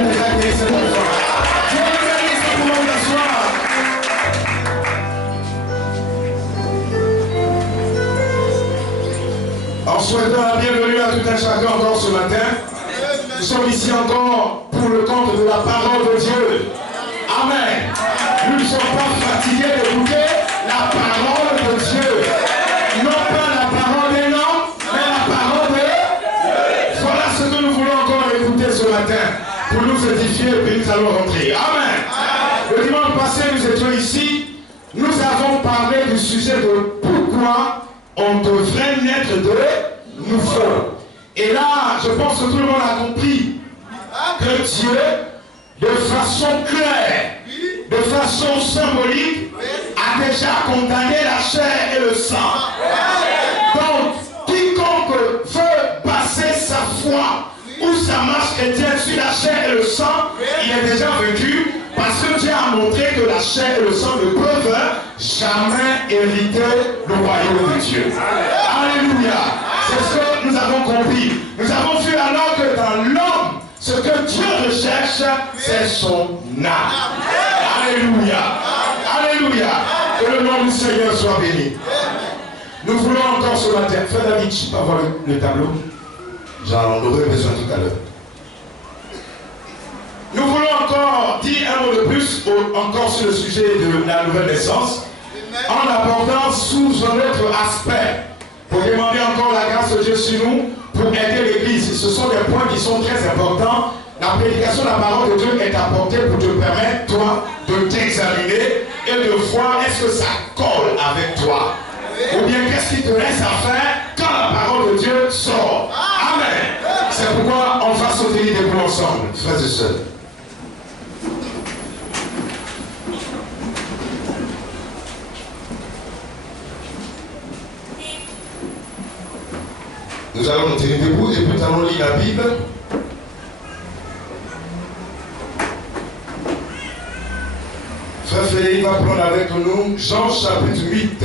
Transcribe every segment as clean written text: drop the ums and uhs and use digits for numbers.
est déjà guéri cette fois. Dieu est béni, c'est pour nous d'asseoir. En souhaitant la bienvenue à tout un chacun encore ce matin, nous sommes ici encore pour le compte de la parole de Dieu. Amen. Nous ne sommes pas fatigués d'écouter la parole de Dieu. Non pas la parole des hommes, mais la parole de Dieu. Voilà ce que nous voulons encore écouter ce matin pour nous édifier et puis nous allons rentrer. Amen. Le dimanche passé, nous étions ici. Nous avons parlé du sujet de pourquoi on devrait naître de nouveau. Et là, je pense que tout le monde a compris que Dieu, de façon claire, de façon symbolique, a déjà condamné la chair et le sang. Donc, quiconque veut passer sa foi ou sa marche chrétienne sur la chair et le sang, il est déjà vaincu, parce que Dieu a montré que la chair et le sang ne peuvent jamais hériter le royaume de Dieu. Alléluia. C'est ce que nous avons compris. Nous avons vu alors que dans l'homme, ce que Dieu recherche, c'est son âme. Alléluia. Alléluia. Que le nom du Seigneur soit béni. Nous voulons encore ce matin. Frère David, je ne peux pas voir le tableau. J'en aurai besoin tout à l'heure. Nous voulons encore dire un mot de plus encore sur le sujet de la nouvelle naissance, en abordant sous un autre aspect, pour demander encore la grâce de Dieu sur nous, pour aider l'Église. Ce sont des points qui sont très importants. La prédication de la parole de Dieu est apportée pour te permettre, toi, de t'examiner et de voir est-ce que ça colle avec toi. Ou bien qu'est-ce qui te reste à faire quand la parole de Dieu sort. Amen. C'est pourquoi on va soutenir des bouts ensemble, frères et sœurs. Nous allons nous tenir debout et puis nous allons lire la Bible. Frère Frédéric va prendre avec nous Jean chapitre 8.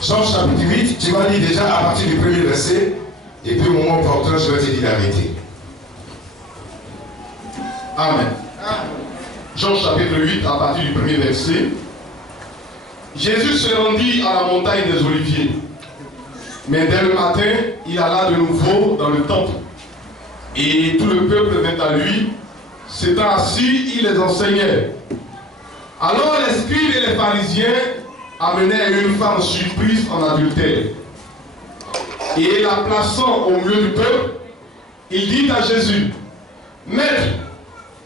Jean chapitre 8, tu vas lire déjà à partir du premier verset et puis au moment opportun, je vais te dire d'arrêter. Amen. Jean chapitre 8, à partir du premier verset. Jésus se rendit à la montagne des Oliviers. Mais dès le matin, il alla de nouveau dans le temple. Et tout le peuple vint à lui. S'étant assis, il les enseignait. Alors les scribes et les pharisiens amenèrent une femme surprise en adultère. Et la plaçant au milieu du peuple, il dit à Jésus, « Maître,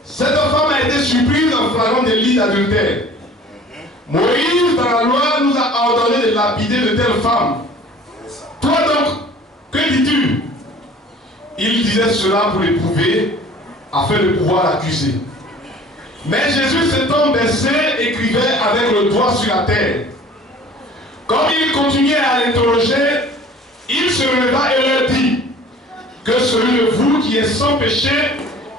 cette femme a été surprise en flagrant délit d'adultère. Moïse, dans la loi, nous a ordonné de lapider de telles femmes. Toi donc, que dis-tu » Il disait cela pour l'éprouver, afin de pouvoir l'accuser. Mais Jésus s'étant baissé, écrivait avec le doigt sur la terre. Comme il continuait à l'interroger, il se leva et leur dit, « Que celui de vous qui est sans péché,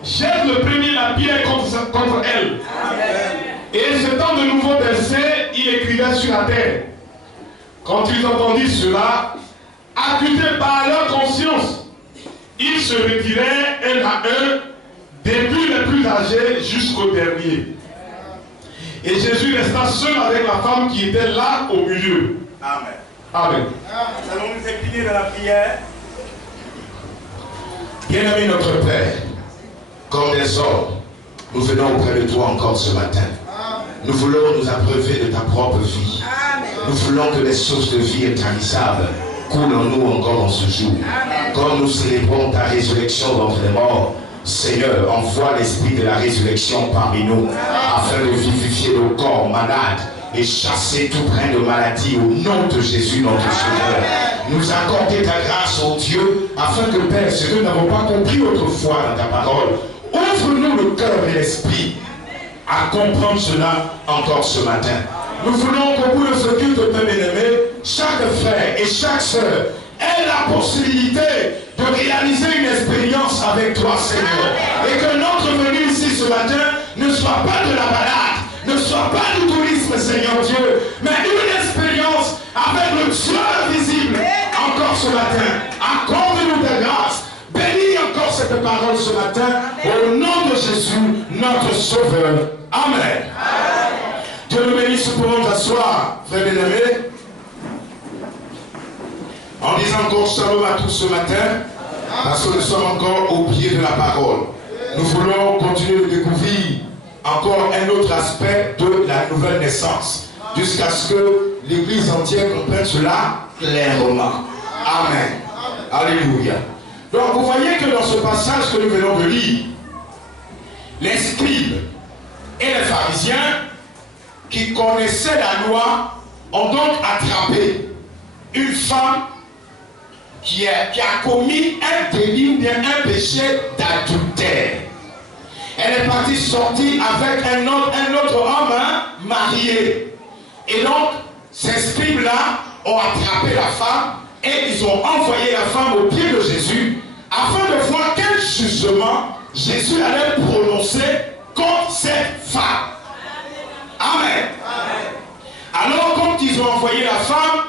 jette le premier la pierre contre elle. » Amen. Et s'étant de nouveau baissé, il écrivait sur la terre. Quand ils entendirent cela, accusés par leur conscience, ils se retiraient un à un, depuis les plus âgés jusqu'au dernier. Et Jésus resta seul avec la femme qui était là au milieu. Amen. Amen. Nous allons nous incliner dans la prière. Bien-aimé notre Père, comme des hommes, nous venons auprès de toi encore ce matin. Nous voulons nous abreuver de ta propre vie. Nous voulons que les sources de vie intarissables coulent en nous encore dans ce jour. Comme nous célébrons ta résurrection d'entre les morts, Seigneur, envoie l'esprit de la résurrection parmi nous, afin de vivifier nos corps malades et chasser tout brin de maladie au nom de Jésus notre Sauveur. Nous accorder ta grâce, ô Dieu, afin que, Père, ce que nous n'avons pas compris autrefois dans ta parole, ouvre-nous le cœur et l'esprit à comprendre cela encore ce matin. Nous voulons qu'au bout de ce culte, Père bien-aimé, chaque frère et chaque sœur ait la possibilité de réaliser une expérience avec toi, Seigneur. Et que notre venue ici ce matin ne soit pas de la balade, ne soit pas du tourisme, Seigneur Dieu, mais une expérience avec le Dieu visible accorde-nous ta grâce. Bénis encore cette parole ce matin, au nom de Jésus, notre Sauveur. Amen. Dieu nous bénisse, nous pouvons t'asseoir, frère bien-aimé. En disant encore shalom à tous ce matin, parce que nous sommes encore au pied de la parole. Nous voulons continuer de découvrir encore un autre aspect de la nouvelle naissance, jusqu'à ce que l'Église entière comprenne cela clairement. Amen. Alléluia. Donc vous voyez que dans ce passage que nous venons de lire, les scribes et les pharisiens qui connaissaient la loi ont donc attrapé une femme qui a commis un délit ou bien un péché d'adultère. Elle est partie sortir avec un autre homme marié. Et donc, ces scribes-là ont attrapé la femme et ils ont envoyé la femme au pied de Jésus afin de voir quel jugement Jésus allait prononcer contre cette femme. Amen. Alors, quand ils ont envoyé la femme,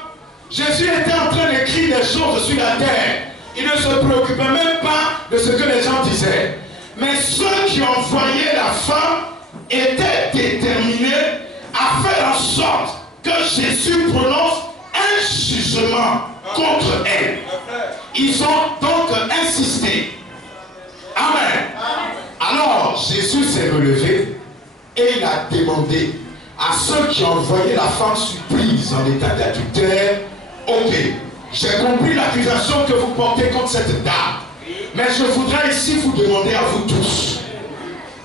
Jésus était en train d'écrire des choses sur la terre. Il ne se préoccupait même pas de ce que les gens disaient. Mais ceux qui envoyaient la femme étaient déterminés à faire en sorte que Jésus prononce un jugement contre elle. Ils ont donc insisté. Amen. Alors Jésus s'est relevé et il a demandé à ceux qui envoyaient la femme surprise en état d'adultère: ok, j'ai compris l'accusation que vous portez contre cette dame, mais je voudrais ici vous demander à vous tous,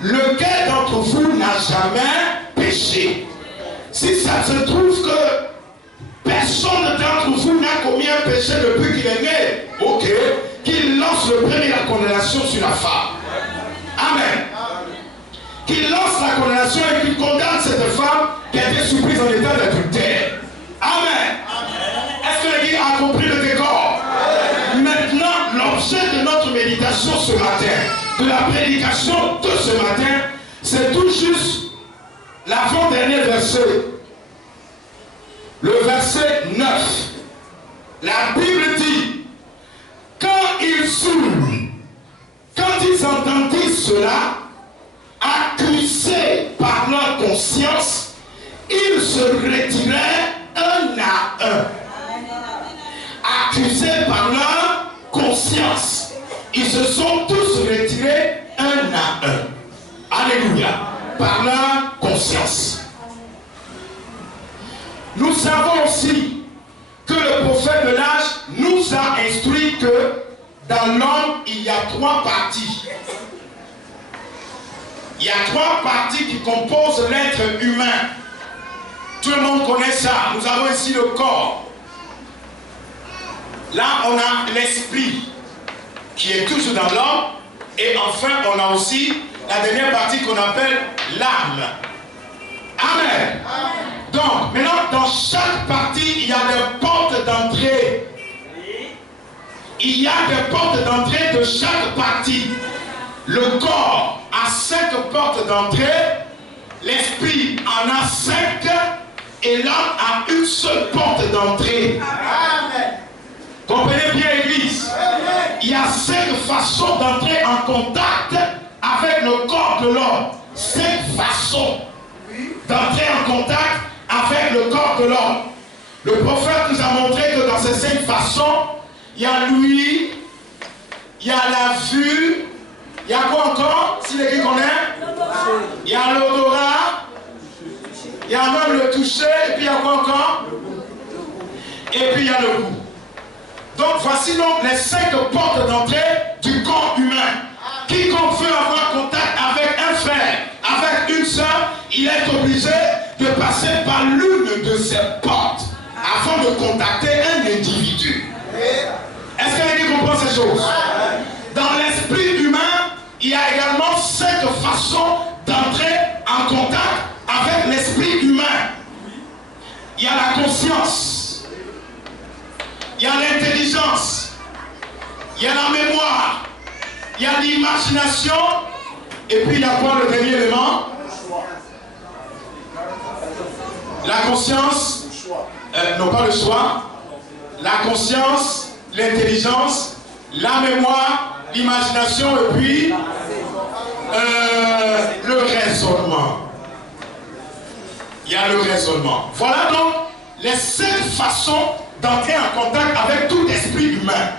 lequel d'entre vous n'a jamais péché? Si ça se trouve que personne d'entre vous n'a commis un péché depuis qu'il est né, ok, qu'il lance le premier la condamnation sur la femme. Amen. Qu'il lance la condamnation et qu'il condamne cette femme qui a été surprise en état d'adultère. Amen. Est-ce que l'église a compris le décor? Maintenant, l'objet de notre méditation ce matin, de la prédication de ce matin, c'est tout juste l'avant-dernier verset. Le verset 9. La Bible dit: quand ils entendirent cela, accusés par leur conscience, ils se retirèrent un à un. Accusés par leur conscience, ils se sont tous retirés un à un. Alléluia. Par leur conscience. Nous savons aussi que le prophète de l'âge nous a instruit que dans l'homme, il y a trois parties. Il y a trois parties qui composent l'être humain. Tout le monde connaît ça. Nous avons ici le corps. Là, on a l'esprit qui est toujours dans l'homme. Et enfin, on a aussi la dernière partie qu'on appelle l'âme. Amen. Donc, maintenant, dans chaque partie, il y a des portes d'entrée. Il y a des portes d'entrée de chaque partie. Le corps a 5 portes d'entrée, l'esprit en a 5 et l'âme a une seule porte d'entrée. Amen. Comprenez bien, Église. Il y a 5 façons d'entrer en contact avec le corps de l'homme. 5 façons d'entrer en contact avec le corps de l'homme. Le prophète nous a montré que dans ces 5 façons, il y a l'ouïe, il y a la vue, il y a quoi encore? Si l'église connaît? Il y a l'odorat, il y a même le toucher, et puis il y a quoi encore? Et puis il y a le goût. Donc voici donc les 5 portes d'entrée du corps humain. Quiconque veut avoir contact avec un frère, avec une soeur, il est obligé de passer par l'une de ces portes afin de contacter un individu. Est-ce que l'église comprend ces choses? Dans l'esprit humain, il y a également 5 façons d'entrer en contact avec l'esprit humain. Il y a la conscience, il y a l'intelligence, il y a la mémoire, il y a l'imagination, et puis il y a quoi le dernier élément? La conscience, non pas le choix, la conscience, l'intelligence, la mémoire, l'imagination et puis le raisonnement. Il y a le raisonnement. Voilà donc les 5 façons d'entrer en contact avec tout esprit humain.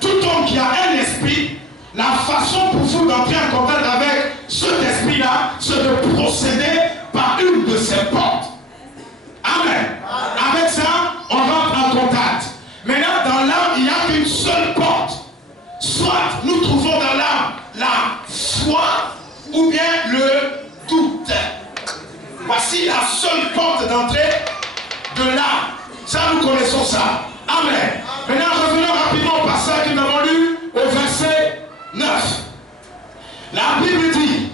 Tout homme qui a un esprit, la façon pour vous d'entrer en contact avec cet esprit-là, c'est de procéder par une de ces portes. Amen. Avec ça, on rentre en contact. Maintenant, dans l'âme, il n'y a qu'une seule porte. Soit nous trouvons dans l'âme la foi ou bien le doute. Voici la seule porte d'entrée de l'âme. Ça, nous connaissons ça. Amen. Maintenant, revenons rapidement au passage que nous avons lu au verset 9. La Bible dit,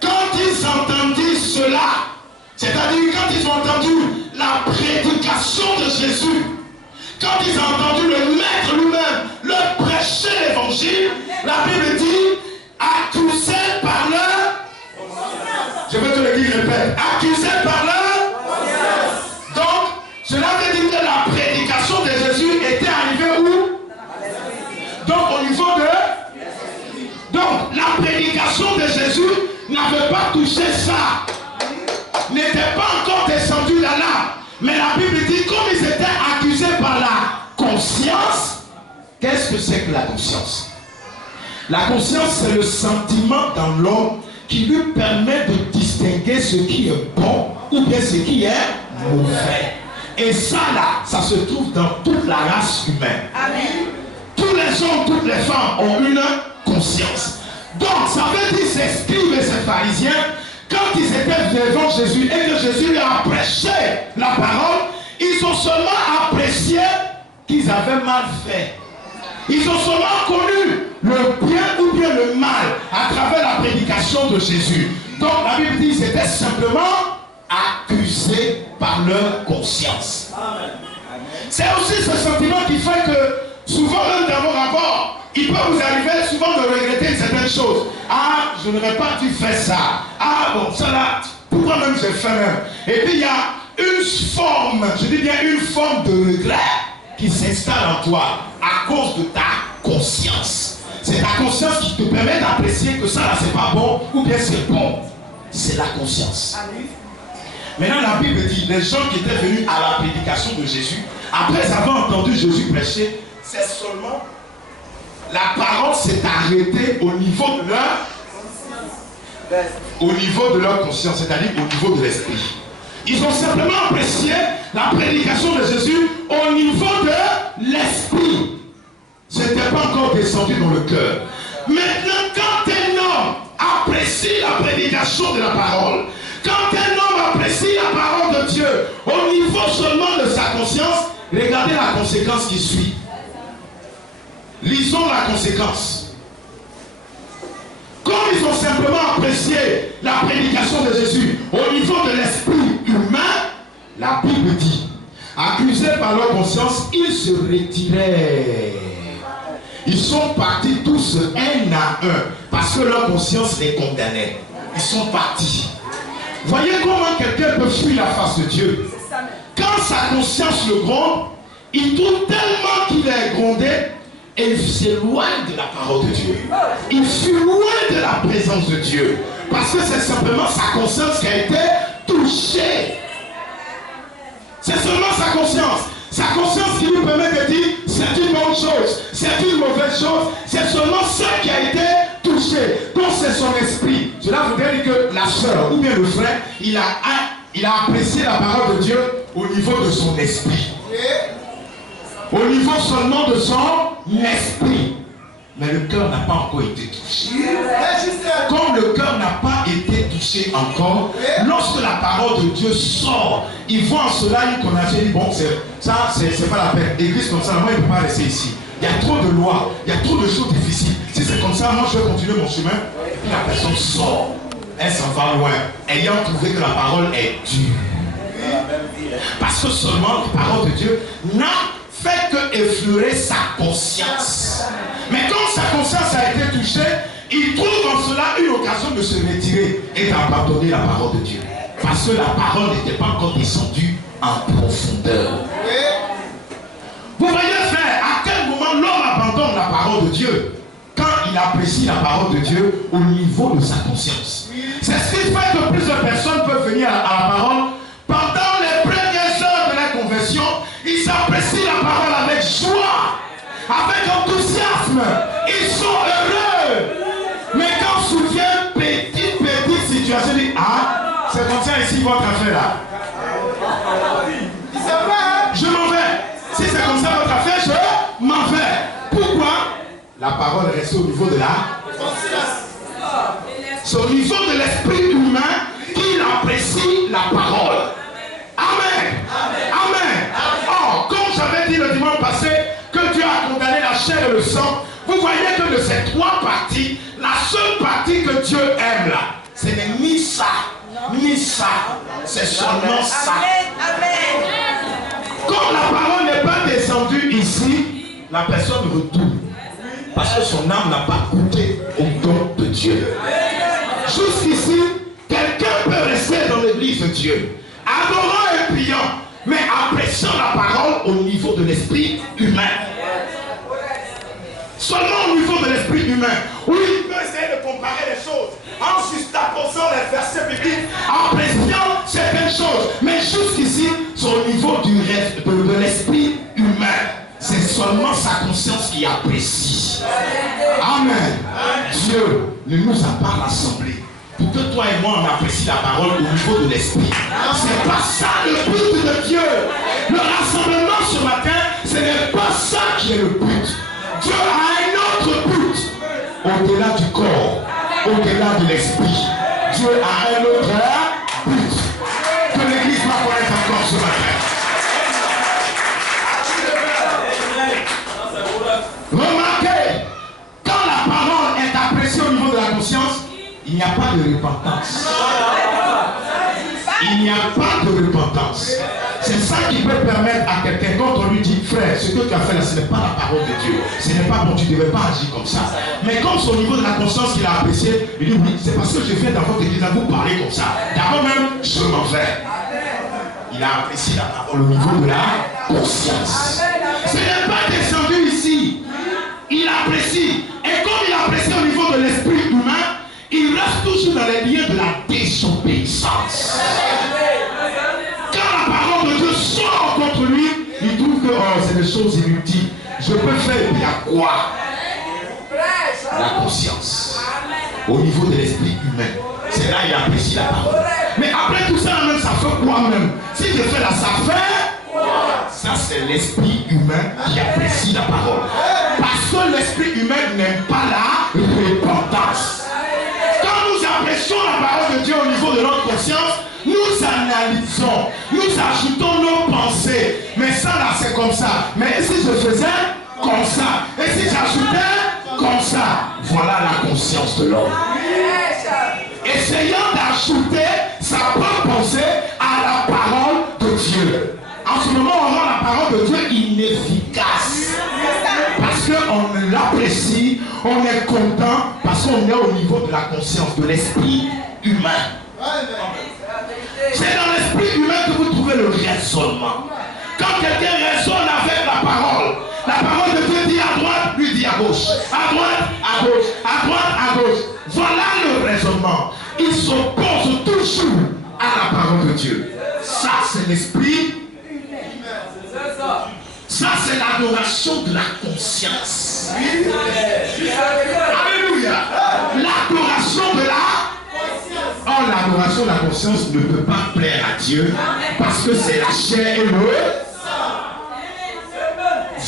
quand ils entendirent cela, c'est-à-dire quand ils ont entendu la prédication de Jésus, quand ils ont entendu le maître lui-même leur prêcher l'évangile, la Bible dit, accusés par leur, je vais te le dire, répète, accusés par leur, donc cela veut dire que la prédication de Jésus était arrivée où? Donc au niveau de, donc la prédication de Jésus n'avait pas touché ça, n'était pas encore descendu là. Mais la Bible dit, comme ils étaient accusés par la conscience, qu'est-ce que c'est que la conscience? La conscience, c'est le sentiment dans l'homme qui lui permet de distinguer ce qui est bon ou bien ce qui est mauvais. Et ça là, ça se trouve dans toute la race humaine. Amen. Tous les hommes, toutes les femmes ont une conscience. Donc ça veut dire ces scribes et ces pharisiens, quand ils étaient devant Jésus et que Jésus leur a prêché la parole, ils ont seulement apprécié qu'ils avaient mal fait. Ils ont seulement connu le bien ou bien le mal à travers la prédication de Jésus. Donc la Bible dit qu'ils étaient simplement accusés par leur conscience. C'est aussi ce sentiment qui fait que souvent même dans vos rapports, il peut vous arriver souvent de regretter certaines choses. Ah, je n'aurais pas dû faire ça. Ah bon, ça là, pourquoi même j'ai fait même? Et puis il y a une forme, je dis bien une forme de regret qui s'installe en toi à cause de ta conscience. C'est ta conscience qui te permet d'apprécier que ça là c'est pas bon ou bien c'est bon. C'est la conscience. Maintenant la Bible dit, les gens qui étaient venus à la prédication de Jésus, après avoir entendu Jésus prêcher, c'est seulement la parole s'est arrêtée au niveau de leur conscience, c'est-à-dire au niveau de l'esprit. Ils ont simplement apprécié la prédication de Jésus au niveau de l'esprit. Ce n'était pas encore descendu dans le cœur. Maintenant, quand un homme apprécie la prédication de la parole, quand un homme apprécie la parole de Dieu au niveau seulement de sa conscience, regardez la conséquence qui suit. Lisons la conséquence. Comme ils ont simplement apprécié la prédication de Jésus au niveau de l'esprit humain, la Bible dit, accusés par leur conscience, ils se retiraient. Ils sont partis tous un à un parce que leur conscience les condamnait. Ils sont partis. Voyez comment quelqu'un peut fuir la face de Dieu. Quand sa conscience le gronde, il trouve tellement qu'il est grondé et il s'éloigne de la parole de Dieu. Il fuit loin de la présence de Dieu. Parce que c'est simplement sa conscience qui a été touchée. C'est seulement sa conscience. Sa conscience qui lui permet de dire c'est une bonne chose, c'est une mauvaise chose. C'est seulement ça qui a été touché. Donc c'est son esprit. Cela voudrait dire que la soeur ou bien le frère, il a apprécié la parole de Dieu au niveau de son esprit. Au niveau seulement de son esprit. Mais le cœur n'a pas encore été touché. Comme le cœur n'a pas été touché encore, lorsque la parole de Dieu sort, il voit en cela une condamnation. Il dit bon, ça c'est pas la peine. L'église comme ça, moi il ne peut pas rester ici. Il y a trop de lois, il y a trop de choses difficiles. Si c'est comme ça, moi je vais continuer mon chemin. Et puis la personne sort. Elle s'en va loin, ayant trouvé que la parole est dure. Parce que seulement la parole de Dieu n'a fait que effleurer sa conscience. Mais quand sa conscience a été touchée, il trouve en cela une occasion de se retirer et d'abandonner la parole de Dieu. Parce que la parole n'était pas encore descendue en profondeur. Vous voyez, frère, à quel moment parole de Dieu, quand il apprécie la parole de Dieu au niveau de sa conscience. C'est ce qui fait que plusieurs personnes peuvent venir à la parole. Pendant les premières heures de la conversion, ils apprécient la parole avec joie, avec enthousiasme. Ils sont heureux. Mais quand survient petite situation, ils disent, ah, c'est comme ça ici votre affaire là. Je m'en vais. Si c'est comme ça votre affaire, je m'en vais. Pourquoi? La parole reste au niveau de la conscience. C'est au niveau de l'esprit humain qu'il apprécie la parole. Amen. Amen. Or, comme j'avais dit le dimanche passé, que Dieu a condamné la chair et le sang, vous voyez que de ces trois parties, la seule partie que Dieu aime là, ce n'est ni ça, ni ça. C'est seulement ça. Comme la parole n'est pas descendue ici, la personne retourne. Parce que son âme n'a pas goûté au don de Dieu. Jusqu'ici, quelqu'un peut rester dans l'église de Dieu, adorant et priant, mais appréciant la parole au niveau de l'esprit humain. Seulement au niveau de l'esprit humain, où il peut essayer de comparer les choses, en juxtaposant les versets bibliques, en appréciant certaines choses. Mais jusqu'ici, c'est au niveau de l'esprit humain. C'est seulement sa conscience qui apprécie. Amen. Dieu ne nous a pas rassemblés pour que toi et moi on apprécie la parole au niveau de l'esprit. C'est pas ça le but de Dieu. Le rassemblement ce matin, ce n'est pas ça qui est le but. Dieu a un autre but. Au-delà du corps, au-delà de l'esprit, Dieu a un autre but que l'église va connaître encore ce matin. Remarquez, quand la parole est appréciée au niveau de la conscience, il n'y a pas de repentance. Il n'y a pas de repentance. C'est ça qui peut permettre à quelqu'un, quand on lui dit, frère, ce que tu as fait là, ce n'est pas la parole de Dieu. Ce n'est pas bon, tu ne devais pas agir comme ça. Mais comme c'est au niveau de la conscience qu'il a apprécié, il dit, oui, c'est parce que je viens dans votre église à vous parler comme ça. D'abord même, je m'en vais. Il a apprécié la parole au niveau de la conscience. Ce n'est pas descendu ici. Il apprécie. Et comme il apprécie au niveau de l'esprit humain, il reste toujours dans les liens de la désobéissance. Quand la parole de Dieu sort contre lui, il trouve que oh, c'est des choses inutiles. Je peux faire, et puis à quoi? La conscience. Au niveau de l'esprit humain. C'est là qu'il apprécie la parole. Mais après tout ça, même, ça fait quoi même? Si je fais là, ça fait quoi? Ça, c'est l'esprit humain qui apprécie la parole. Parce que l'esprit humain n'aime pas la repentance. Quand nous apprécions la parole de Dieu au niveau de notre conscience, nous analysons, nous ajoutons nos pensées. Mais ça là, c'est comme ça. Mais si je faisais comme ça, et si j'ajoutais comme ça, voilà la conscience de l'homme. Essayant d'ajouter sa propre pensée à la parole de Dieu. En ce moment, on rend la parole de Dieu inefficace. Parce qu'on l'apprécie, on est content, parce qu'on est au niveau de la conscience, de l'esprit humain. C'est dans l'esprit humain que vous trouvez le raisonnement. Quand quelqu'un raisonne avec la parole de Dieu dit à droite, lui dit à gauche. À droite, à gauche, à droite, à gauche. Voilà le raisonnement. Il s'oppose toujours à la parole de Dieu. Ça, c'est l'esprit. Ça, c'est l'adoration de la conscience. Alléluia. L'adoration de la conscience. Or, l'adoration de la conscience ne peut pas plaire à Dieu parce que c'est la chair et le sang.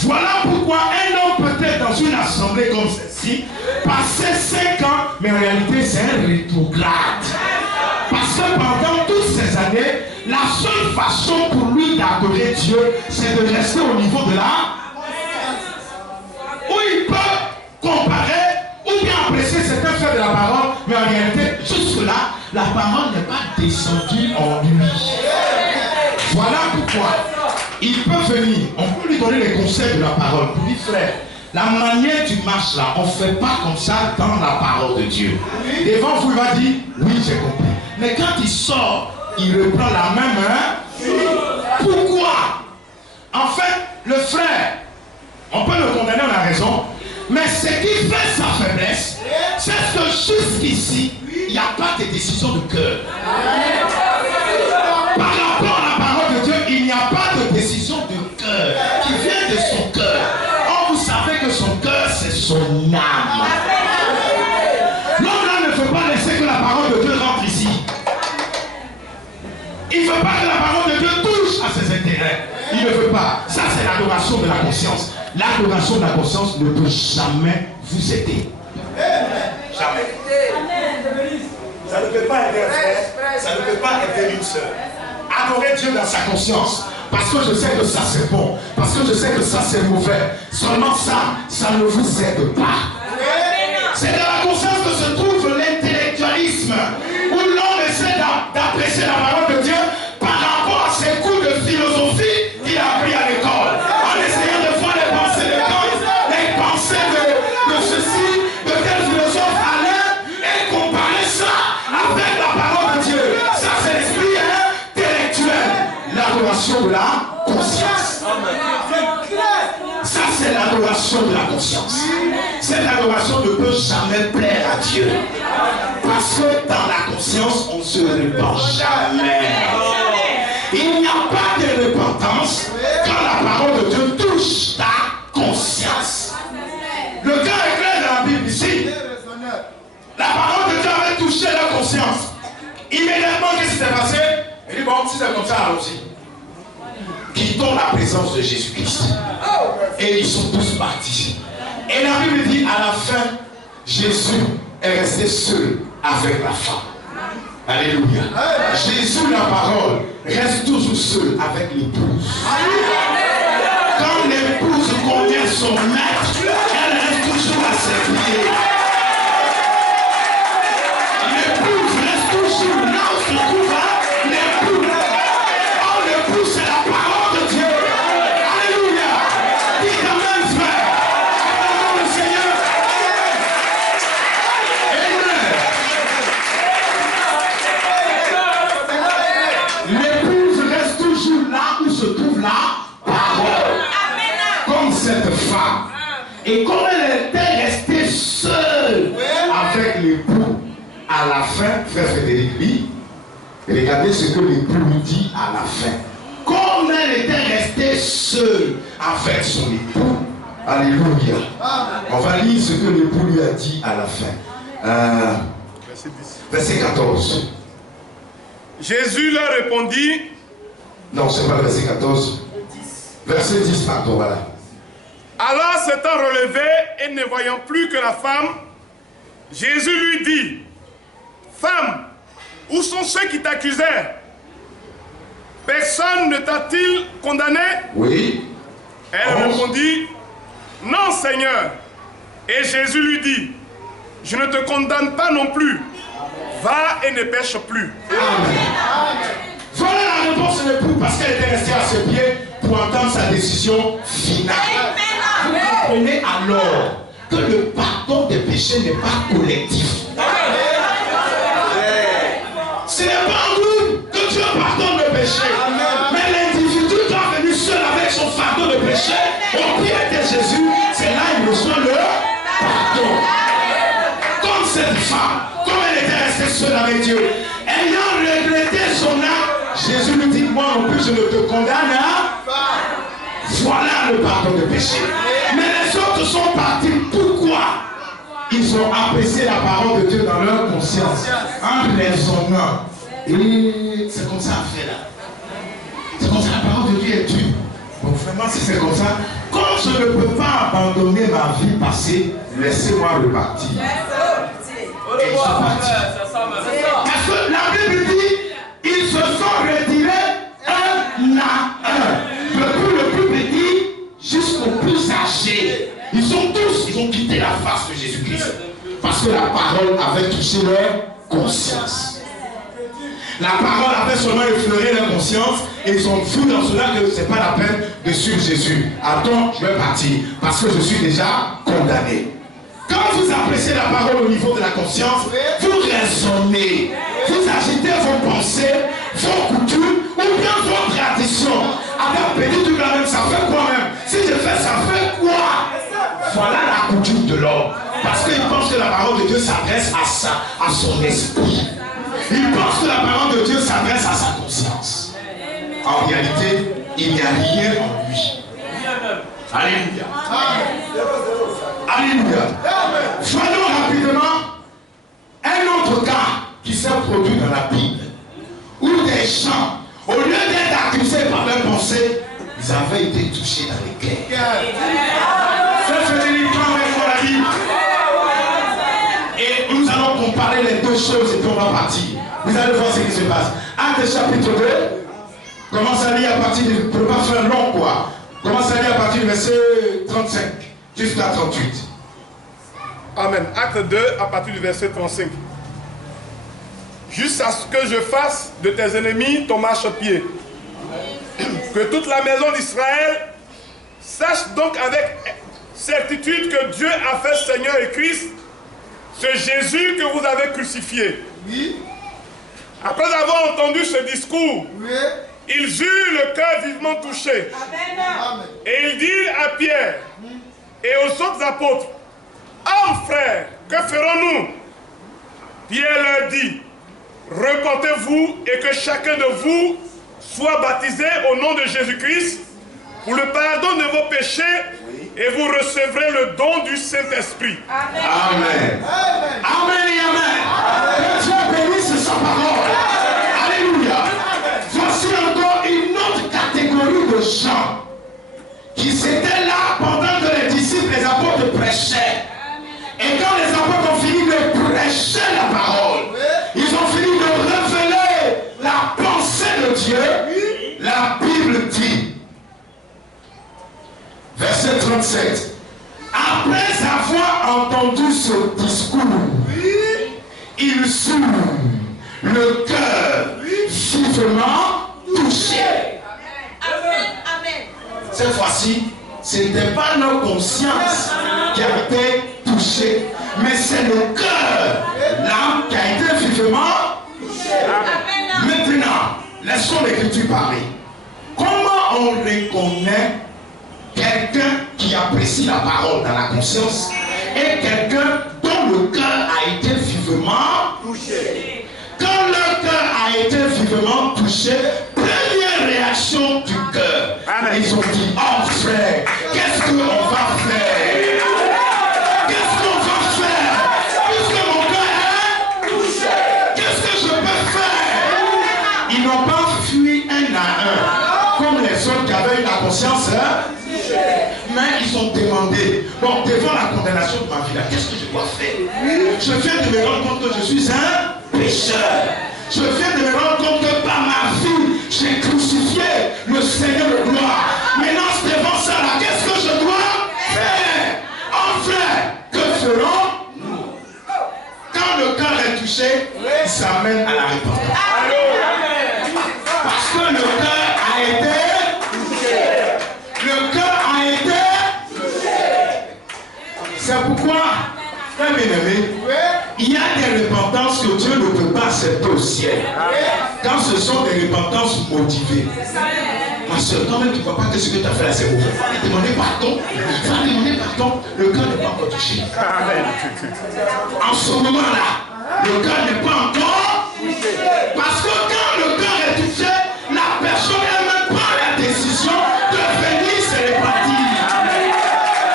Voilà pourquoi un homme peut être dans une assemblée comme celle-ci, passer 5 ans, mais en réalité, c'est un rétrograde. Parce que pendant toutes ces années, la seule façon pour lui d'adorer Dieu, c'est de rester au niveau de la où il peut comparer ou bien apprécier certains faits de la parole, mais en réalité, jusque-là, la parole n'est pas descendue en lui. Voilà pourquoi il peut venir, on peut lui donner les conseils de la parole. Pour dire, frère, la manière tu marches là, on ne fait pas comme ça dans la parole de Dieu. Devant vous, il va dire, oui, j'ai compris. Mais quand il sort, il reprend la même main. Pourquoi? En fait, le frère, on peut le condamner, on a raison. Mais ce qui fait sa faiblesse, c'est que jusqu'ici, il n'y a pas de décision de cœur. Par rapport à la parole de Dieu, il n'y a pas de décision de cœur qui vient de son cœur. Or, vous savez que son cœur, c'est son âme. L'homme-là ne faut pas laisser que la parole de Dieu rentre ici. Il ne veut pas que la parole de Dieu touche à ses intérêts. Il ne veut pas. Ça, c'est l'adoration de la conscience. L'adoration de la conscience ne peut jamais vous aider. Jamais. Ça ne peut pas aider un frère. Ça ne peut pas aider une soeur. Adorer Dieu dans sa conscience. Parce que je sais que ça c'est bon. Parce que je sais que ça c'est mauvais. Seulement ça ne vous aide pas. C'est dans la conscience que se trouve l'intellectualisme. Où l'homme essaie d'apprécier la parole de Dieu par rapport à ses cours de philosophie qu'il a appris à l'école. En essayant de voir les pensées de Kant, les pensées de ceci, de tel philosophe Alain, et comparer ça avec la parole de Dieu. Ça c'est l'esprit intellectuel. L'adoration de la conscience. Ça c'est l'adoration de la conscience. Cette adoration ne peut jamais plaire à Dieu. Parce que dans la conscience, on ne se repent jamais. Il n'y a pas de repentance quand la parole de Dieu touche ta conscience. Le cas est clair dans la Bible ici. La parole de Dieu avait touché leur conscience. Immédiatement, qu'est-ce qui s'est passé? Il dit, bon, si c'est comme ça, allons-y. Quittons la présence de Jésus-Christ. Et ils sont tous partis. Et la Bible dit, à la fin, Jésus est resté seul avec la femme. Alléluia. Jésus, la parole, reste toujours seul avec l'épouse. Quand l'épouse convient son maître, elle reste toujours à ses pieds. L'épouse reste toujours là où se trouve l'époux. Oh, l'épouse, c'est la parole de Dieu. Alléluia. Dis quand même, frère. Acclamons le Seigneur. Amen. L'épouse reste toujours là où se trouve la parole. Comme cette femme. Et comme elle était restée seule avec l'époux, à la fin, frère Frédéric, oui, regardez ce que l'époux lui dit à la fin. Comme elle était restée seule avec son époux, alléluia. On va lire ce que l'époux lui a dit à la fin. Verset 14. Jésus leur répondit. Non, c'est pas le verset 14. Verset 10, pardon, voilà. Alors s'étant relevé et ne voyant plus que la femme, Jésus lui dit, femme, où sont ceux qui t'accusèrent? Personne ne t'a-t-il condamné? Oui. Elle répondit, non Seigneur. Et Jésus lui dit, je ne te condamne pas non plus. Va et ne pêche plus. Amen. Voilà la réponse de l'époux parce qu'elle était restée à ses pieds pour entendre sa décision finale. Vous comprenez alors que le pardon des péchés n'est pas collectif. Ce n'est pas en groupe que Dieu pardonne le péché. Mais l'individu doit venir seul avec son fardeau de péché au pied de Jésus. C'est là qu'il reçoit le pardon. Comme cette femme, comme elle était restée seule avec Dieu, ayant regretté son âme, Jésus lui dit, moi non plus je ne te condamne pas. Voilà le pardon de péché. Mais les autres sont partis. Pourquoi? Ils ont apprécié la parole de Dieu dans leur conscience en raisonnant. Et c'est comme ça à faire là. C'est comme ça la parole de Dieu est dure. Donc vraiment si c'est comme ça, comme je ne peux pas abandonner ma vie passée, laissez-moi repartir. Et ils sont partis. Parce que la Bible dit, ils se sont retirés un à un. Depuis le plus petit jusqu'au plus âgé. Ils ont quitté la face de Jésus-Christ. Parce que la parole avait touché leur conscience. La parole avait seulement effleuré leur conscience et ils ont vu dans cela que ce n'est pas la peine de suivre Jésus. Attends, je vais partir parce que je suis déjà condamné. Quand vous appréciez la parole au niveau de la conscience, vous raisonnez, vous agitez vos pensées, vos coutumes ou bien vos traditions. Avec petit truc là même, ça fait quoi même? Si je fais ça, fait quoi? Voilà la coutume. à son esprit. Il pense que la parole de Dieu s'adresse à sa conscience. En réalité, il n'y a rien en lui. Alléluia. Alléluia. Voyons rapidement un autre cas qui s'est produit dans la Bible, où des gens, au lieu d'être accusés par leurs pensées, ils avaient été touchés dans les cœurs. C'est uniquement avec la Bible. Et nous allons comparer les deux choses et puis on va partir. Vous allez voir ce qui se passe. Actes chapitre 2, commence à lire à partir du... Pour ne pas faire long quoi. Commence à lire à partir du verset 35 jusqu'à 38. Amen. Acte 2 à partir du verset 35. Jusqu'à ce que je fasse de tes ennemis ton marchepied. Que toute la maison d'Israël sache donc avec certitude que Dieu a fait Seigneur et Christ, ce Jésus que vous avez crucifié. Oui. Après avoir entendu ce discours, Oui. ils eurent le cœur vivement touché. Amen. Et il dit à Pierre et aux autres apôtres, hommes frères, que ferons-nous? Pierre leur dit, repentez-vous et que chacun de vous soit baptisé au nom de Jésus-Christ pour le pardon de vos péchés et vous recevrez le don du Saint-Esprit. Amen. Amen. Amen et amen. Que Dieu bénisse sa parole. Alléluia. Voici encore une autre catégorie de gens qui étaient là pendant que les disciples, les apôtres prêchaient. Et quand les apôtres ont fini de prêcher la parole, ils ont fini de révéler la pensée de Dieu. La Bible dit, verset 37, après avoir entendu ce discours, ils eurent le cœur vivement touché. Cette fois-ci, ce n'était pas leur conscience qui a été touchée, mais c'est le cœur, l'âme qui a été vivement touchée. Maintenant, laissons l'Écriture parler. Comment on reconnaît quelqu'un qui apprécie la parole dans la conscience et quelqu'un dont le cœur a été vivement touché? Quand le cœur a été vivement touché, première réaction du cœur, ils ont dit, oh frère, qu'est-ce qu'on va faire? Qu'est-ce qu'on va faire? Puisque mon cœur est touché, qu'est-ce que je peux faire? Ils n'ont pas fui un à un, comme les autres qui avaient eu la conscience, mais ils ont demandé, bon, devant la condamnation de ma vie, qu'est-ce que je dois faire? Je viens de me rendre compte que je suis un pécheur. Je viens de me rendre compte que par ma vie, j'ai crucifié le Seigneur de gloire. Maintenant, devant ça, là, qu'est-ce que je dois faire? En frère, que ferons-nous? Quand le cœur est touché, il s'amène à la repentance. Parce que le cœur a été touché. Le cœur a été touché. C'est pourquoi, frère bien-aimé, il y a des repentances que Dieu ne peut pas accepter au ciel. Quand ce sont des repentances motivées. Ma soeur, toi-même tu ne vois pas que ce que tu as fait là c'est mauvais. Il va demander pardon. Il va demander pardon. Le cœur n'est pas encore touché. En ce moment-là, le cœur n'est pas encore touché. Parce que quand le cœur est touché, la personne elle-même prend la décision de venir se répartir.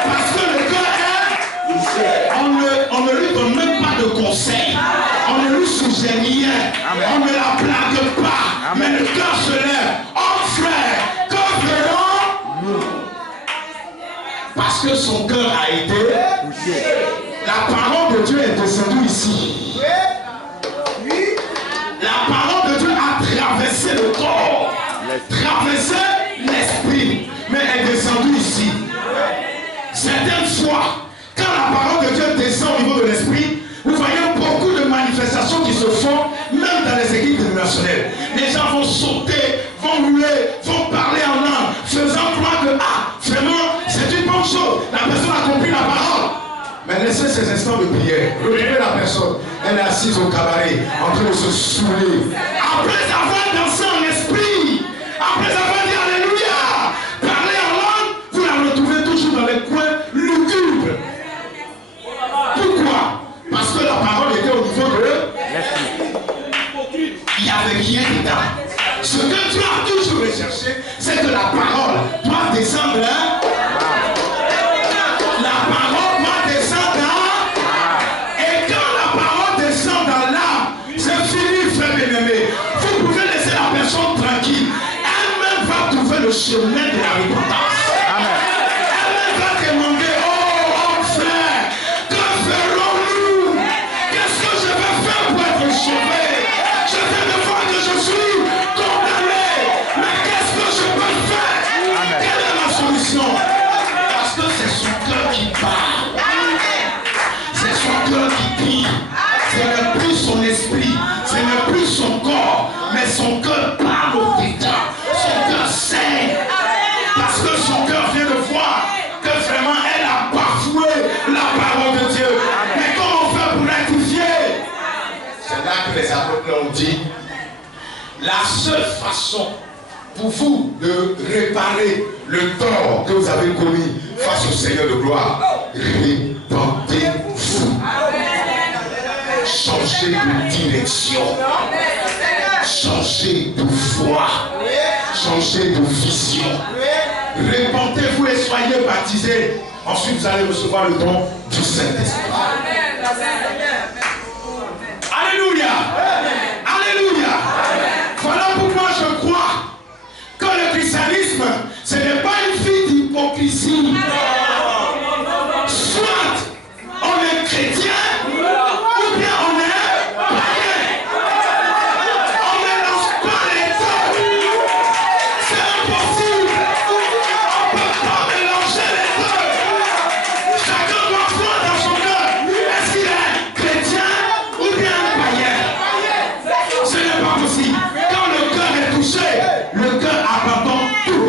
Parce que le cœur est touché. On ne lui donne même pas de conseils. On ne lui suggère rien. On ne la blague pas. Mais le cœur se lève. Oh frère, que ferons-nous? Parce que son cœur a été touché. La parole de Dieu est descendue ici. La parole de Dieu a traversé le corps, traversé l'esprit, mais est descendue ici. Certaines fois, quand la parole de Dieu descend au niveau de l'esprit, vous voyez beaucoup de manifestations qui se font, même dans les équipes dénominationnelles. Les gens vont sauter, vont rouler, vont parler en langue, faisant croire que, vraiment, c'est une bonne chose. La personne a compris la parole. Mais laissez ces instants de prière. Retrouvez la personne. Elle est assise au cabaret, en train de se saouler. Après avoir dansé en esprit, après avoir dit Alléluia, parler en langue, vous la retrouvez toujours dans les coins lugubres. Pourquoi? Parce que la parole était au niveau de Ce que tu as toujours recherché, c'est que la parole doit descendre. La parole doit descendre. Et quand la parole descend dans l'âme, c'est fini, frère bien-aimé. Vous pouvez laisser la personne tranquille. Elle-même va trouver le chemin de la repentance. Elle-même va demander, oh frère, que ferons-nous? Qu'est-ce que je vais faire pour être sauvé? Je viens de voir que je suis condamné. Mais qu'est-ce que je peux faire? Quelle est la solution? Parce que c'est son cœur qui parle. C'est son cœur qui crie. Ce n'est plus son esprit. Ce n'est plus son corps. Mais son cœur parle au Crétin. Son cœur sait. Parce que son cœur vient de voir que vraiment elle a bafoué la parole de Dieu. Mais comment faire pour rectifier? C'est là que les apôtres ont dit, la seule façon pour vous de réparer le tort que vous avez commis face au Seigneur de gloire, répentez-vous. Changez de direction. Changez de foi. Changez de vision. Répentez-vous et soyez baptisés. Ensuite, vous allez recevoir le don du Saint-Esprit. Alléluia. Alléluia. Voilà pourquoi je crois que le christianisme, ce n'est pas une vie d'hypocrisie. Soit on est chrétien, ou bien on est païen. On ne mélange pas les deux. C'est impossible. On ne peut pas mélanger les deux. Chacun doit voir dans son cœur. Est-ce qu'il est chrétien ou bien païen? Ce n'est pas possible. Quand le cœur est touché, le cœur abandonne tout.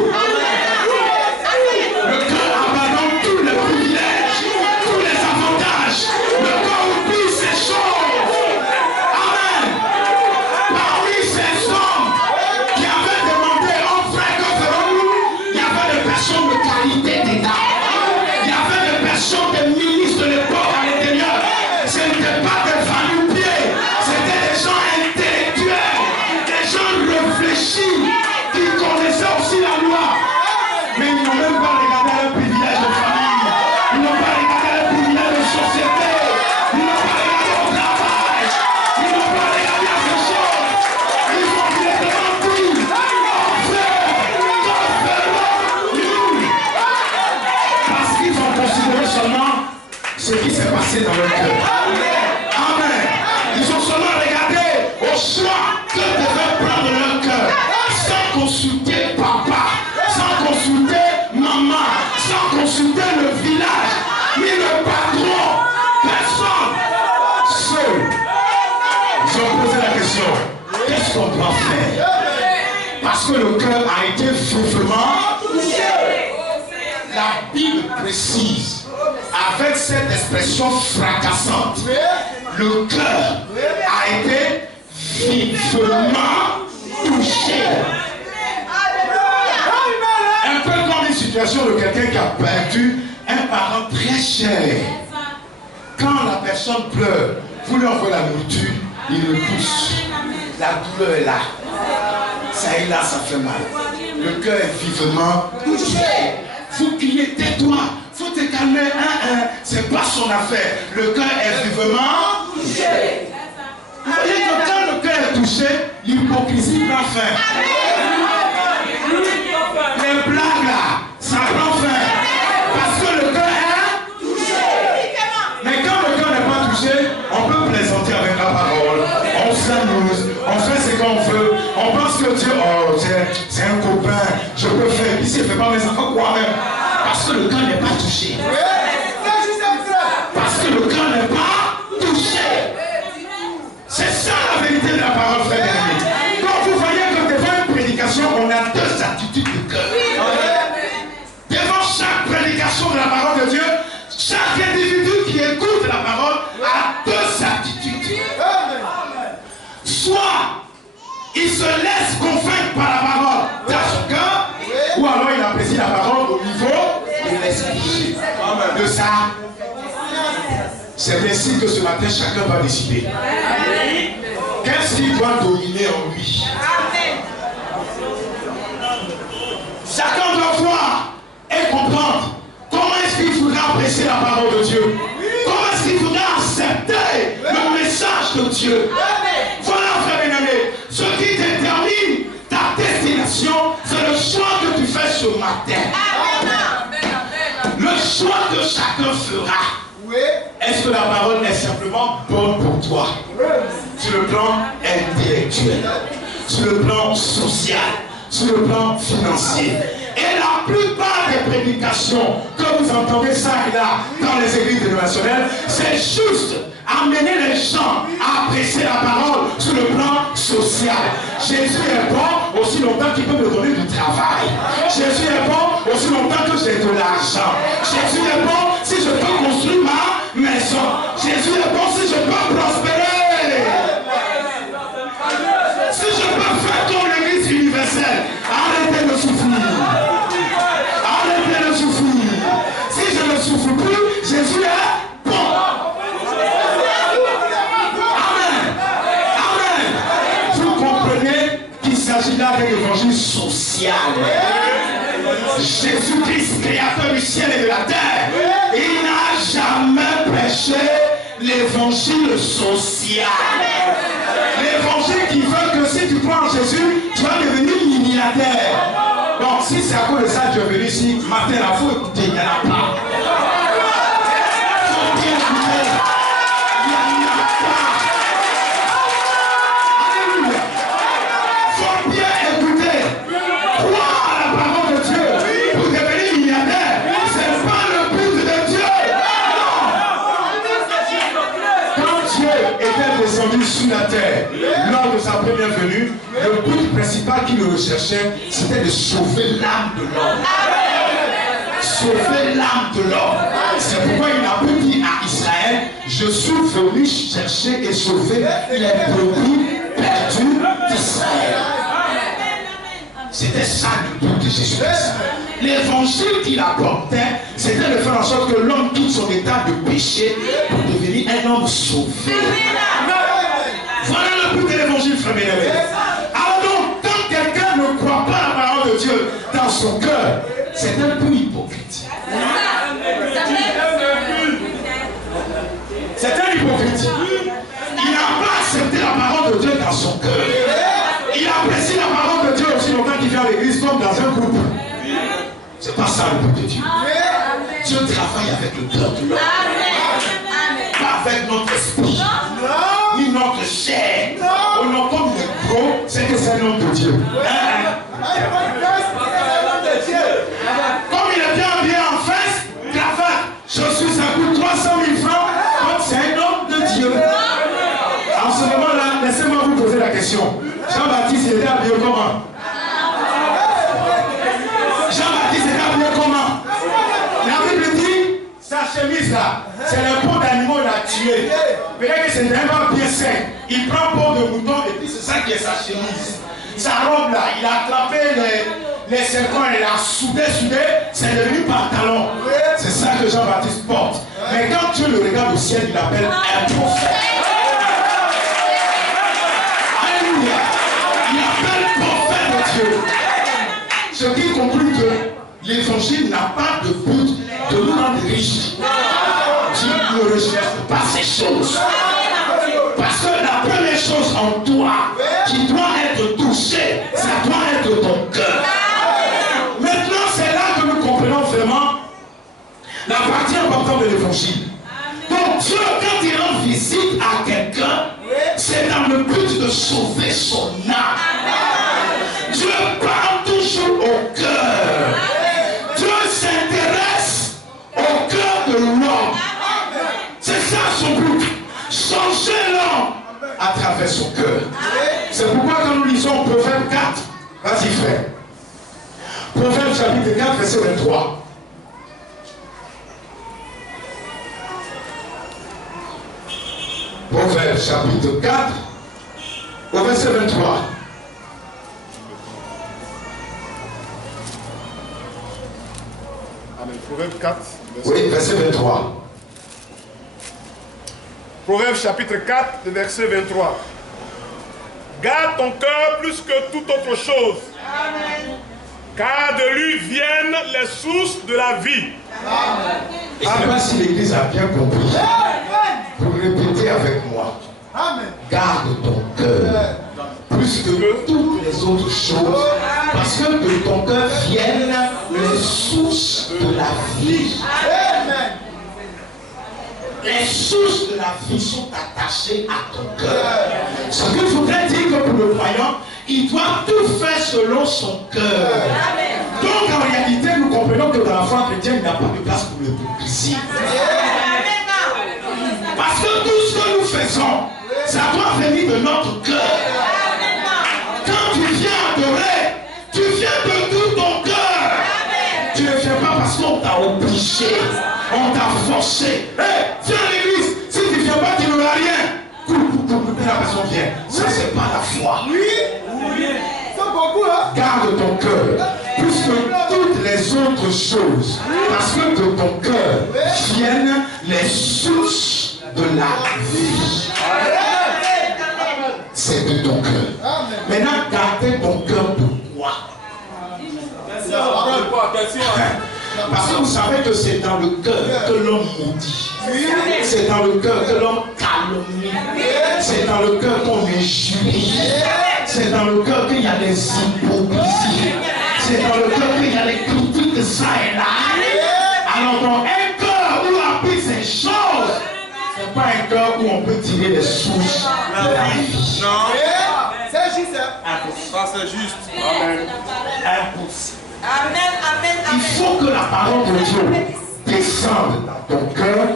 Le cœur abandonne tous les privilèges, tous les avantages. Le cœur oublie ces choses. Amen. Parmi ces hommes qui avaient demandé au frère que ferons-nous, il y avait des personnes de qualité d'État. Il y avait des personnes, des ministres de l'époque à l'intérieur. Ce n'étaient pas des va-nu-pieds, c'était des gens intellectuels, des gens réfléchis, qui connaissaient aussi la loi. Mais ils n'ont même pas regardé leur privilège de famille. Ils n'ont pas regardé leur privilège de société. Ils n'ont pas regardé au travail. Ils n'ont pas regardé à ces choses. Ils ont directement dit, oh frère, que ferons-nous? Parce qu'ils ont considéré seulement ce qui s'est passé dans leur cœur. Amen. Ils ont seulement regardé au choix que devaient prendre leur cœur, sans consulter papa, sans consulter maman, sans consulter le village, ni le patron, personne. Seul. Ils ont posé la question, qu'est-ce qu'on doit faire? Parce que le cœur a été vivement touché. La Bible précise, avec cette expression fracassante, le cœur a été vivement touché. Un peu comme une situation de quelqu'un qui a perdu un parent très cher. Quand la personne pleure, vous lui envoyez la nourriture, il le pousse. La douleur est là. Ça est là, ça fait mal. Le cœur est vivement touché. Vous criez, tais-toi, faut te calmer, c'est pas son affaire. Le cœur est vivement touché. Vous voyez que quand le cœur est touché, l'hypocrisie prend fin. Les blagues là, ça prend fin. Parce que le cœur est touché. Mais quand le cœur n'est pas touché, on peut plaisanter avec la parole. On s'amuse, on fait ce qu'on veut. On pense que Dieu, oh, c'est un copain, je peux faire. Ici, il ne fait pas mes enfants quoi même. Parce que le cœur n'est pas touché. Parce que le cœur n'est pas touché. C'est ça la vérité de la parole, frère bien-aimé. Quand vous voyez que devant une prédication, on a deux attitudes de cœur. Devant chaque prédication de la parole de Dieu, chaque individu qui écoute la parole a deux attitudes. Soit il se laisse convaincre par la parole dans son cœur, ou alors il apprécie la parole au niveau de l'esprit. De ça, c'est ainsi que ce matin chacun va décider. Qu'est-ce qui doit dominer en lui? prédication, c'est le choix que tu fais ce matin. Le choix que chacun fera. Est-ce que la parole est simplement bonne pour toi? Sur le plan intellectuel, sur le plan social, sur le plan financier. Et la plupart des prédications que vous entendez ça et là dans les églises dénominationnelles, c'est juste amener les gens à apprécier la parole sur le plan social. Jésus est bon aussi longtemps qu'il peut me donner du travail. Jésus est bon aussi longtemps que j'ai de l'argent. Jésus est bon si je peux construire ma maison. Jésus est bon si je peux prospérer. Si je peux faire comme l'église universelle. Arrêtez de souffrir. Arrêtez de souffrir. Si je ne souffre plus, Jésus est bon. Amen. Amen. Vous comprenez qu'il s'agit là d'un évangile social. Jésus-Christ, créateur du ciel et de la terre, il n'a jamais prêché l'évangile social. L'évangile qui veut que si tu crois en Jésus, tu vas devenir milliardaire. Bon, si c'est à cause de ça que tu es venu ici, matin, il faut écouter, il n'y en a pas. Il faut bien écouter. Il n'y en a pas. Alléluia. Il faut bien écouter. Croire à la parole de Dieu pour devenir milliardaire, ce n'est pas le but de Dieu. Non. Quand Dieu était descendu sur la terre, lors de sa première venue, le but principal qu'il recherchait, c'était de sauver l'âme de l'homme. Sauver l'âme de l'homme. C'est pourquoi il a pu dire à Israël, je suis venu chercher et sauver les brebis perdues d'Israël. C'était ça le but de Jésus-Christ. L'évangile qu'il apportait, c'était de faire en sorte que l'homme quitte son état de péché pour devenir un homme sauvé. Voilà le but de l'évangile, frère bien-aimé. Alors donc, quand quelqu'un ne croit pas la parole de Dieu dans son cœur, c'est un peu hypocrite. C'est un hypocrite. Il n'a pas accepté la parole de Dieu dans son cœur. Il apprécie la parole de Dieu aussi longtemps qu'il vient à l'église comme dans un groupe. C'est pas ça le but de Dieu. Dieu travaille avec le cœur de l'homme. Pas avec notre esprit. Ni notre chair. Au nom comme il est gros, c'est que c'est un homme de Dieu. Comme il est bien habillé en fesse, cravate, chaussures, ça coûte 300 000 francs. Donc c'est un homme de Dieu. En ce moment-là, laissez-moi vous poser la question. Jean-Baptiste était habillé comment? Jean-Baptiste était habillé comment? La Bible dit, sa chemise là, c'est le peau d'animaux qu'il a tué. Peut-être que c'est vraiment bien sain. Il prend peau de mouton et puis c'est ça qui est sa chemise. Sa robe là, il a attrapé les serpents et l'a soudé, c'est devenu pantalon. C'est ça que Jean-Baptiste porte. Mais quand Dieu le regarde au ciel, il appelle un prophète. Alléluia. Il appelle prophète de Dieu. Ce qui conclut que l'évangile n'a pas de but de nous rendre riches. Dieu ne recherche pas ces choses. Parce que la première chose en toi qui doit être touchée, ça doit être ton cœur. Maintenant, c'est là que nous comprenons vraiment la partie importante de l'évangile. Donc Dieu, quand il rend visite à quelqu'un, c'est dans le but de sauver son âme. Dieu parle toujours au cœur. Dieu s'intéresse au cœur de l'homme. C'est ça son but. Changer l'homme à travers son cœur. C'est pourquoi quand nous lisons Proverbe 4, vas-y frère. Proverbe chapitre 4, verset 23. Proverbe chapitre 4, au verset 23. Amen. Proverbe 4. Oui, verset 23. Proverbe chapitre 4, verset 23. Garde ton cœur plus que toute autre chose. Amen. Car de lui viennent les sources de la vie. Amen. Je ne sais pas si l'église a bien compris. Vous répétez avec moi. Amen. Garde ton cœur plus que toutes les autres choses. Parce vie. Les sources de la vie sont attachées à ton cœur. Ce que je voudrais dire que pour le croyant, il doit tout faire selon son cœur. Donc en réalité, nous comprenons que dans la foi chrétienne, il n'y a pas de place pour l'hypocrisie. Parce que tout ce que nous faisons, ça doit venir de notre cœur. Quand tu viens adorer, tu viens de tout ton cœur. Tu ne viens pas parce qu'on t'a obligé, on t'a forcé. Hey, viens à l'église, si tu ne viens pas, tu n'auras rien. La personne vient. Ça, c'est pas la foi. Garde ton cœur. Plus que toutes les autres choses. Parce que de ton cœur viennent les sources de la vie. C'est de ton cœur. Maintenant, gardez ton cœur pourquoi? Parce que vous savez que c'est dans le cœur que l'homme maudit. C'est dans le cœur que l'homme calomnie. C'est dans le cœur qu'on injurie. C'est dans le cœur qu'il y a des hypocrisies. C'est dans le cœur qu'il y a des critiques ça et là. Alors dans un cœur où habitent ces choses, c'est pas un cœur où on peut tirer les sources de la vie. Non. C'est juste. Ça c'est juste. Amen. Impossible. Amen, amen, amen. Il faut que la parole de Dieu descende dans ton cœur.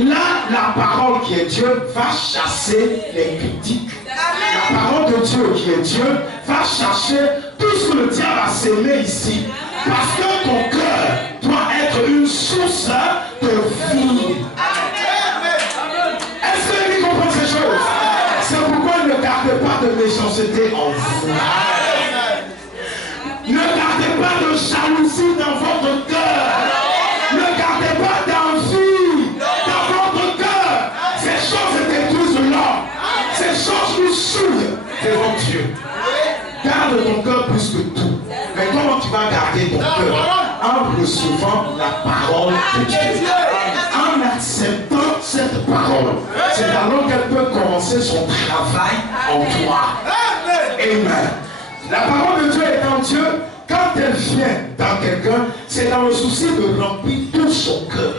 Là, la parole qui est Dieu va chasser les critiques. La parole de Dieu qui est Dieu va chercher tout ce que le diable a semé ici. Parce que ton cœur doit être une source de vie. Est-ce que vous comprenez ces choses? C'est pourquoi ne gardez pas de méchanceté en vous. Ne gardez pas de jalousie dans votre cœur. Ne gardez pas d'envie dans votre cœur. Ces choses détruisent l'homme. Ces choses nous souillent devant Dieu. Garde ton cœur plus que tout. Mais comment tu vas garder ton cœur? En recevant la parole de Dieu. En acceptant cette parole. C'est alors qu'elle peut commencer son travail en toi. Amen. La parole de Dieu est en Dieu. Quand elle vient dans quelqu'un, c'est dans le souci de remplir tout son cœur.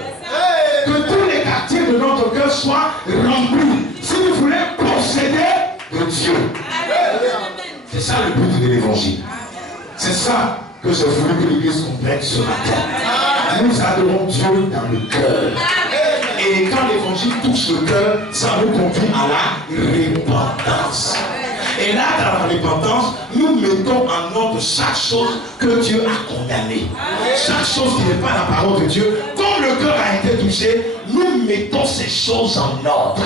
Que tous les quartiers de notre cœur soient remplis. Si vous voulez posséder de Dieu. C'est ça le but de l'évangile. C'est ça que j'ai voulu que l'Église comprenne ce matin. Nous adorons Dieu dans le cœur. Et quand l'évangile touche le cœur, ça nous conduit à la repentance. Et là, dans la repentance, nous mettons en ordre chaque chose que Dieu a condamnée. Chaque chose qui n'est pas la parole de Dieu, comme le cœur a été touché, nous mettons ces choses en ordre.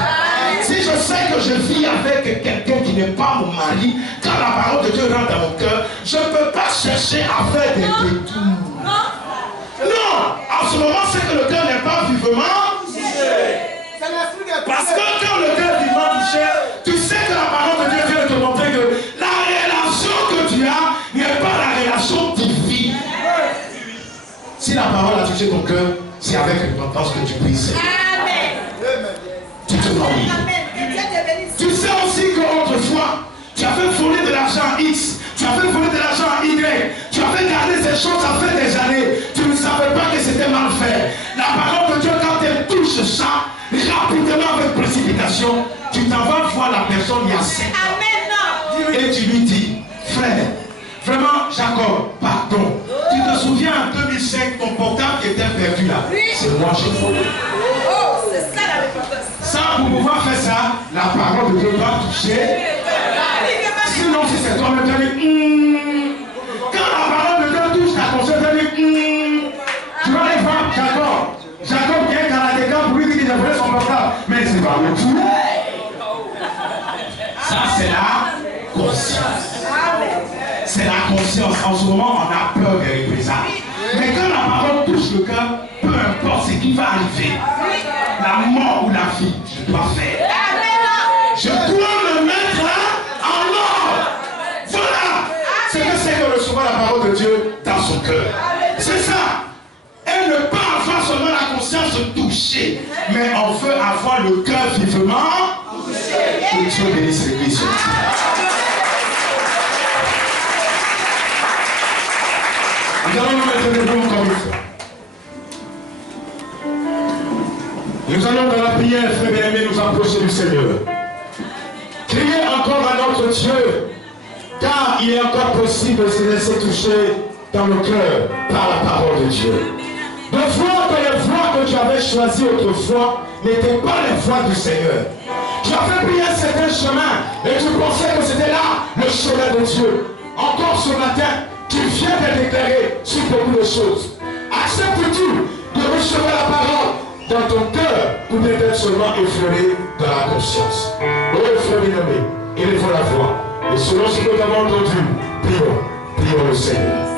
Si je sais que je vis avec quelqu'un qui n'est pas mon mari, quand la parole de Dieu rentre dans mon cœur, je ne peux pas chercher à faire des détours. Non, en ce moment, c'est que le cœur n'est pas vivement touché. Parce que quand le cœur est vivement touché, tu sais que la parole de Dieu vient de te montrer que la relation que tu as n'est pas la relation divine. Si la parole a touché ton cœur, c'est avec repentance que tu pries. Amen. Tu te maries. Tu sais aussi qu'autrefois, tu avais volé de l'argent à X, tu avais volé de l'argent à Y, tu avais gardé ces choses, ça fait des années, tu ne savais pas que c'était mal fait. La parole de Dieu, quand elle touche ça, rapidement avec précipitation, tu t'en vas voir la personne il y a 5 ans. Et tu lui dis, frère, vraiment Jacob, pardon. Tu te souviens en 2005, ton portable qui était perdu là. C'est moi j'ai volé. Oh, c'est ça la repentance. Ça, pour pouvoir faire ça, la parole de Dieu va toucher. Sinon, si c'est toi, tu vas dire, quand la parole de Dieu touche ta conscience, tu vas dire, tu vas aller voir Jacob. Jacob qui est karatéka pour lui dire qu'il a volé son portable. Mais c'est pas le tout. Ça, c'est la conscience. C'est la conscience. En ce moment, on a peur des représailles. Mais quand la parole touche le cœur, peu importe ce qui va arriver, la mort ou la vie, je dois faire. Je dois me mettre en ordre. Voilà. C'est que c'est de recevoir la parole de Dieu dans son cœur. C'est ça. Elle ne pas avoir seulement la conscience touchée, mais on veut avoir le cœur vivement touché. Que Dieu bénisse l'Église. Nous allons nous mettre debout encore une fois. bien, frère bien-aimé, nous approcher du Seigneur. Criez encore à notre Dieu, car il est encore possible de se laisser toucher dans le cœur par la parole de Dieu. De voir que les voies que tu avais choisies autrefois n'étaient pas les voies du Seigneur. Tu avais pris un certain chemin et tu pensais que c'était là le chemin de Dieu. Encore ce matin, tu viens de déclarer sur beaucoup de choses. Acceptes-tu de recevoir la parole dans ton cœur ou peut-être seulement effleuré dans la conscience? Oh frère bien-aimé, élevons la voix. Et selon ce que nous avons entendu, prions le Seigneur.